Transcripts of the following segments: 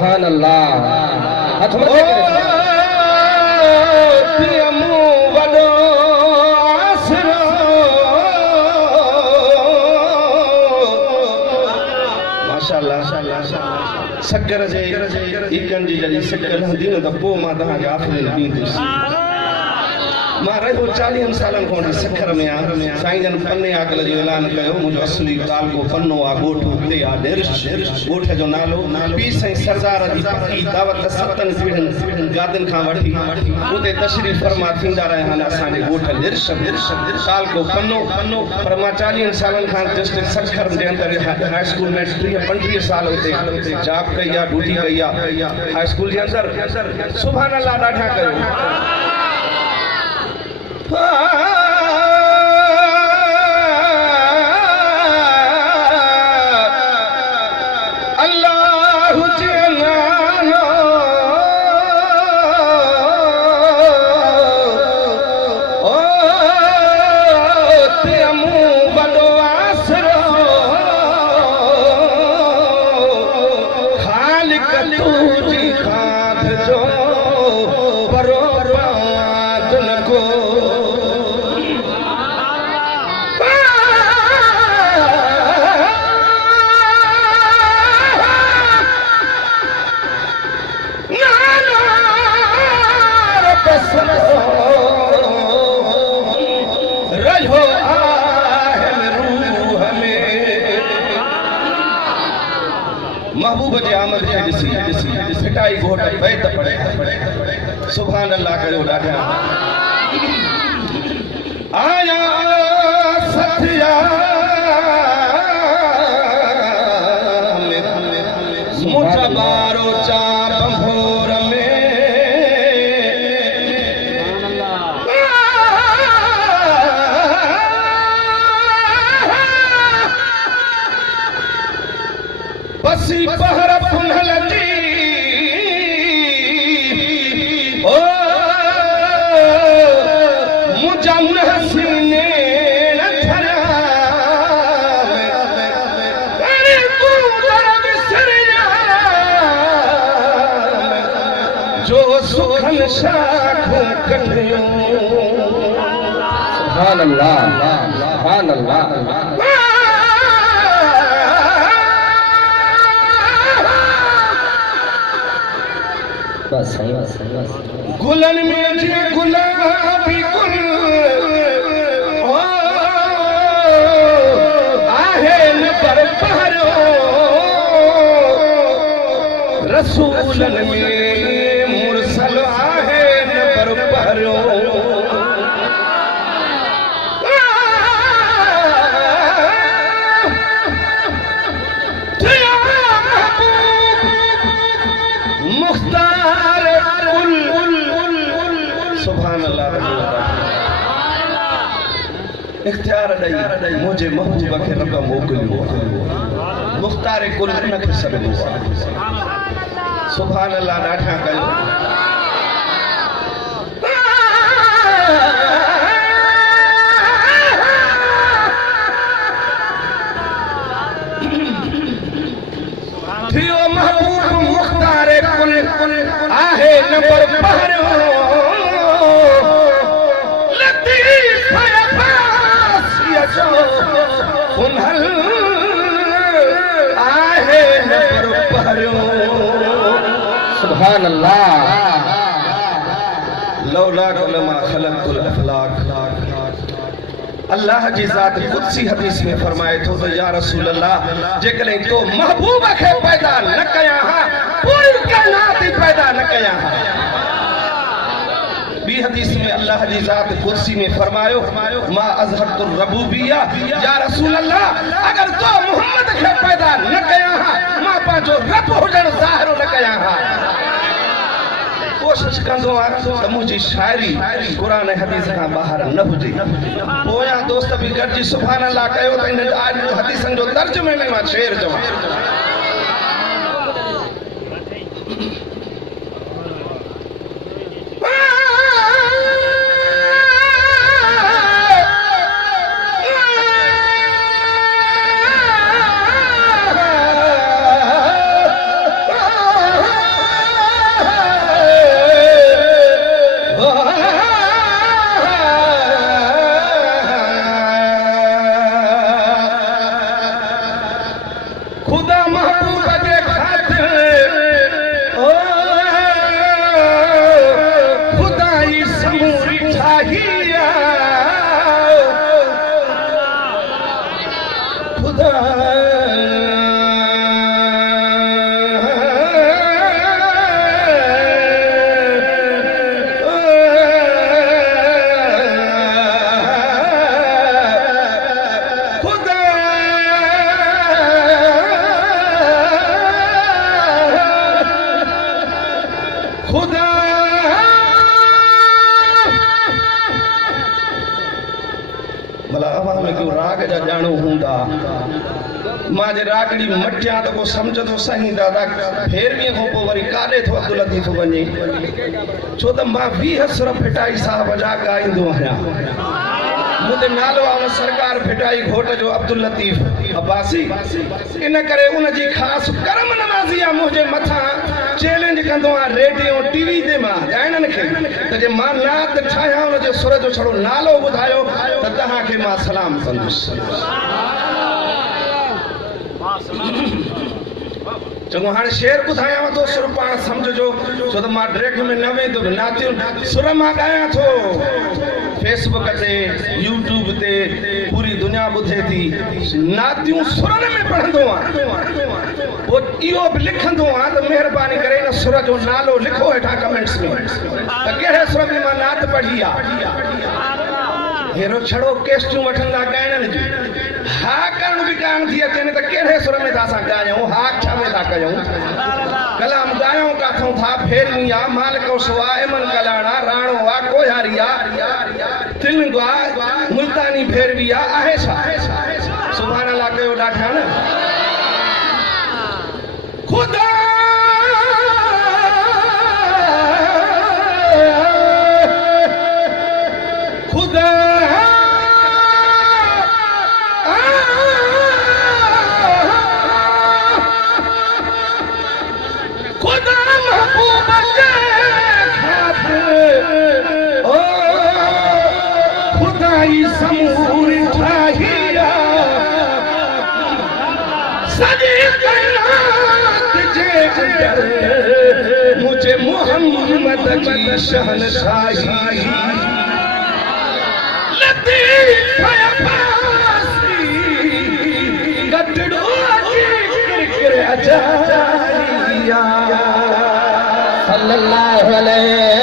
सुभान अल्लाह। हाथ मत शक्कर जे इकन जी जड़ी शक्कर हंदी न त पो मां तहां के आफरीन दींदुसि। मां रहो 40 सालन खां शक्कर में आ। साईं जन पन्ने आकल जो ऐलान कयो, मुंहिंजो असली काल को पन्नो आ, ॻोठ उते आ डेरिश। ॻोठ जो नालो पी साईं सरदार जी पक्की दावत 7 पीढ़ियुनि गादन खां वठी उते तशरीफ़ फरमा थींदा रहिया आहिनि असांजे ॻोठ डेरिश काल को पन्नो। पर मां 40 सालन खां डिस्ट्रिक्ट शक्कर जे अंदर हाई स्कूल में 35 साल उते जॉब कई आहे, ड्यूटी कई आहे हाई स्कूल जे अंदर। सुभान अल्लाह ॾाढा कयो। अल्लाह नानो ओ तेमू वॾो आसरो ख़ालिक तुंहिंजी खाध जो बरो न को महबूब जे आमद खे ॾिसी फिटाई घोट बैत पड़े। सुभान अल्लाह कयो ॾाढा। आया सथिया मुठा बारो चा बंभोर में बसी पहर पुनल जी ओ मुझा हसीने जो सुखन शाखों कन्हैया। सुभान अल्लाह, सुभान अल्लाह। बस गुलन में जे गुलाबी गुल आहे न पर पहरो रसूलन में मुरसल आहे न पर पहरो। सुभान अल्लाह। इख्तियार ॾेई मुंहिंजे महबूब खे रब मोकिलियो, मुख़्तार कुल उनखे सॾियो। सुभान अल्लाह ॾाढा कयो। थियो महबूब मुख़्तार कुल आहे नंबर पहरो उन्हल आहे न पर पहरो। सुभान अल्लाह। लौला लमा खलक़तुल अफलाक। अल्लाह जी ज़ात क़ुदसी हदीस में फरमाए थो त या रसूल अल्लाह जेकॾहिं तो महबूब खे पैदा न कया हा पूरी कायनात ही पैदा न कया हा। बी हदीस में अल्लाह जी ज़ात क़ुदसी में फरमायो मा अज़हरतुर रबूबिया या रसूल अल्लाह अगर तो मोहम्मद खे पैदा न कया हा मां पंहिंजो रब हुजण ज़ाहिर न कया हा। कोशिश कंदो आहियां त मुंहिंजी शाइरी क़ुरान हदीस खां ॿाहिरि न हुजे। पोयां दोस्त बि गॾिजी सुभान अल्लाह कयो त इन हदीसनि जो तर्जुमे में मां शेर चवां। जा जानो हूंदा मां जे रागड़ी मटिया तो को समझ तो सही दादा फेर भी को पो वरी काडे थो अब्दुल लतीफ वने छो त मां 20 सुर फिटाई साहब जा गाईंदो आया मुझे नालो आव सरकार फिटाई घोट जो अब्दुल लतीफ अब्बासी इन करे उन जी खास करम नवाज़ी आ मुझे मथा चैलेंज कंदो आ रेडियो टीवी ते मां गायनन खे त जे मां नात ठाया उन जे सुर जो छड़ो नालो बुधायो त तहां खे मां सलाम कंदुस चङो हाणे शेर ॿुधायांव थो सुर पाण सम्झजो छो त मां ड्रेक में न वेंदो नातियूं सुर मां ॻायां थो फेसबुक ते यूट्यूब ते पूरी दुनिया ॿुधे थी नातियूं सुरनि में पढ़ंदो आहियां पोइ इहो बि लिखंदो आहियां त महिरबानी करे इन सुर जो नालो लिखो हेठां कमेंट्स में त कहिड़े सुर में मां नात पढ़ी आहे हेरो छड़ो केस्टियूं वठंदा ॻाइणनि जूं हा करण बि कान थी अचे त कहिड़े सुर में था असां ॻायूं हा छा में था कयूं कलाम ॻायूं काथऊं था फेरवी आहे मालिको सुआ एमन कलाणा राणो आहे कोहारी आहे तिलंग आहे मुल्तानी फेरवी आहे छा सुभाणे अल्लाह कयो ॾाढा न ख़ुदा ख़ुदा समूर ठाहिया सॼी कायनात जे मुझे मोहम्मद की शहनशाही लतीफ अब्बासी गटड़ो किरकिर अजारिया सल्लल्लाहु अलैहि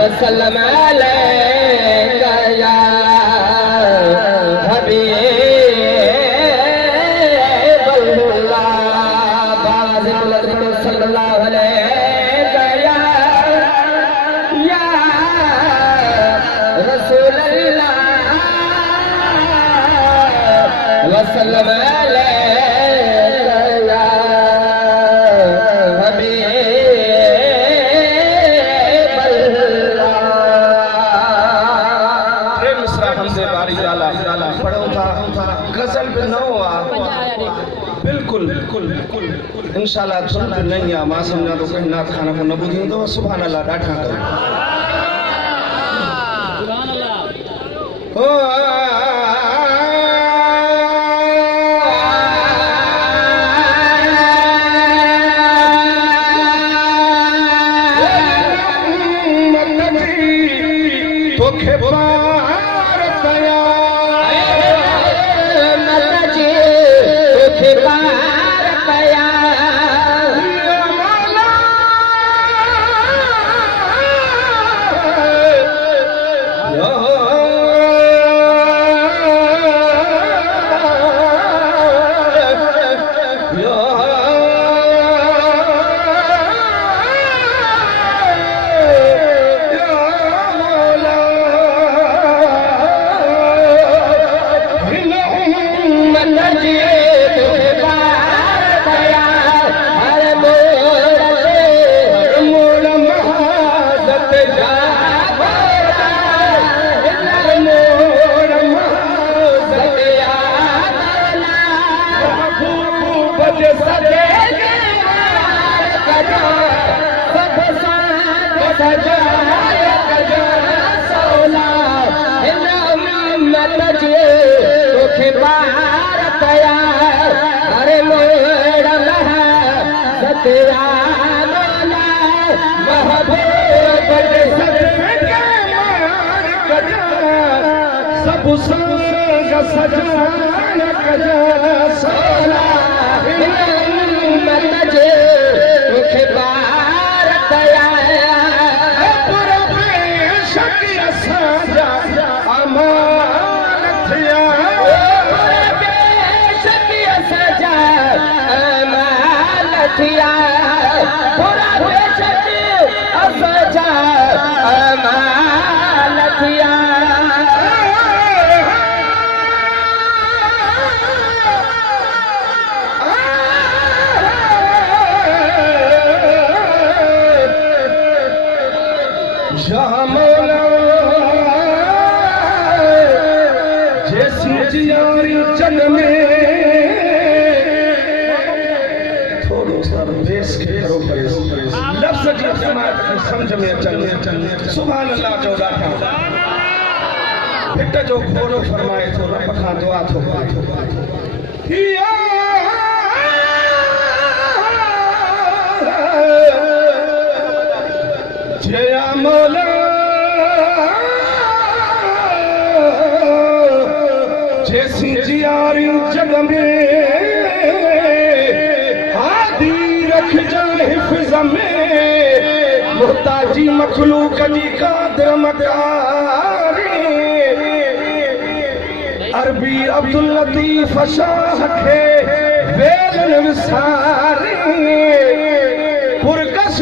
वसल्लम अलैका या हबीबल्लाह बाज़ बुलंद पढ़ो सल्लल्लाहु अलैका या रसूलल्लाह वसल्लम अलैका या गजल भी न हुआ बिल्कुल इंशाल्लाह सुन नहीं आ मां समझा तो कहीं नात खाना को न बुझींदो सुभान अल्लाह ॾाढा कयो सुभान अल्लाह हो तोखे पार कया सब संग सजाया कजा सोला हिम्मत जे तोखे पार कया पूरे शक असांजा अमान थिया पूरे शक असांजा अमान थिया बुरा बेशक असांजा अमाल थिया जग में थोड़ो सर बेस के करो लफ्ज़ जी जमात समझ में अचन सुभान अल्लाह जो ॾाढा भिट जो घोड़ो फरमाए थो रब खां दुआ थो जया मौला जैसी जियारी जग में हादी रख जा हिफ्ज़ में मुहताजी मखलूक जी कादर मकारी अरबी अब्दुल लतीफ शाह खे वेलन विसारी पुरकश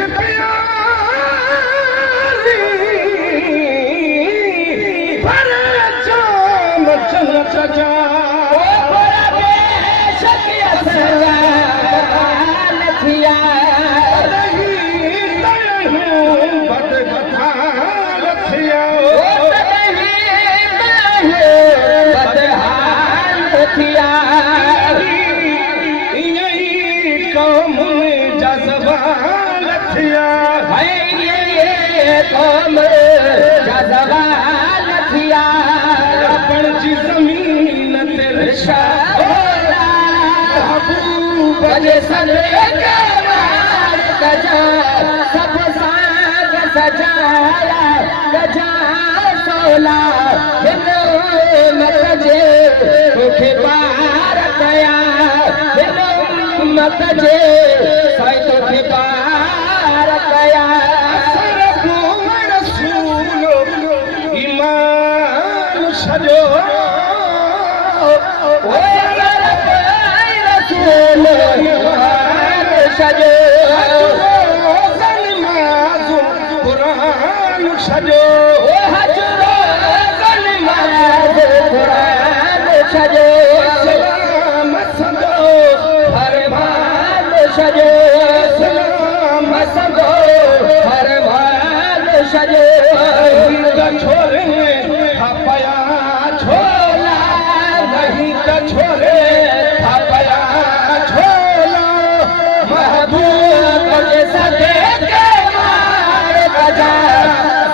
सब साग सजाया गजा सोला मत जे तोखे पार कया मत जे साईं तोखे पार कया ईमान सजो सजो कुरान सजो हजरो नमाज कुरान सजो सलाम सजो फरमान सजो सलाम सजो फरमान सजो छोरे थपया छोला नहीं तो छोरे थपया छोला महबूब के सदे के मार गजा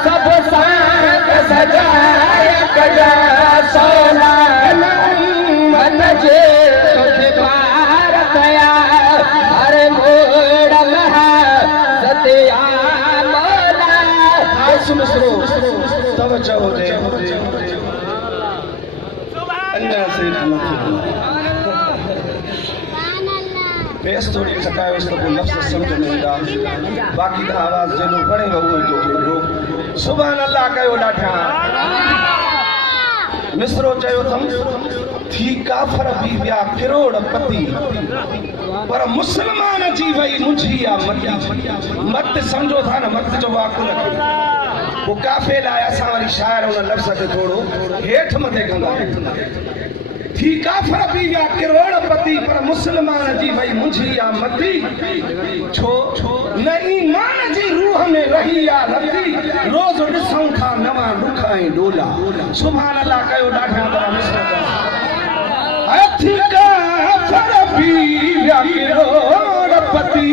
सब सांग सजाया गजा सोना मन जे तुझे पार गया हर मोड़ महा सत्या मौला मिसरो तवज्जो हो दे अन्ना से बेस थोड़ी सकायो इस तो लफ्ज़ समझ में ईंदा बाक़ी दा आवाज़ जेनो पढ़े वो जो जो सुभान अल्लाह कयो ॾाढा मिसरो चयो थम थी काफर भी विया करोड़पति पर मुसलमान जी वई मुझी आ मत समझो था न मत जो वाकुल वो काफे लाए असां वरी शायर उन लफ्ज़ खे थोड़ो हेठ मथे कंदा थी काफर भी विया करोड़पति पर मुसलमान जी वई मुझी आ मती छो न ईमान जी रूह में रही आ रती रोज ॾिसूं था नवां दुख ऐं डोला सुभान अल्लाह कयो ॾाढा बड़ा मिसरा थी काफर भी विया करोड़पति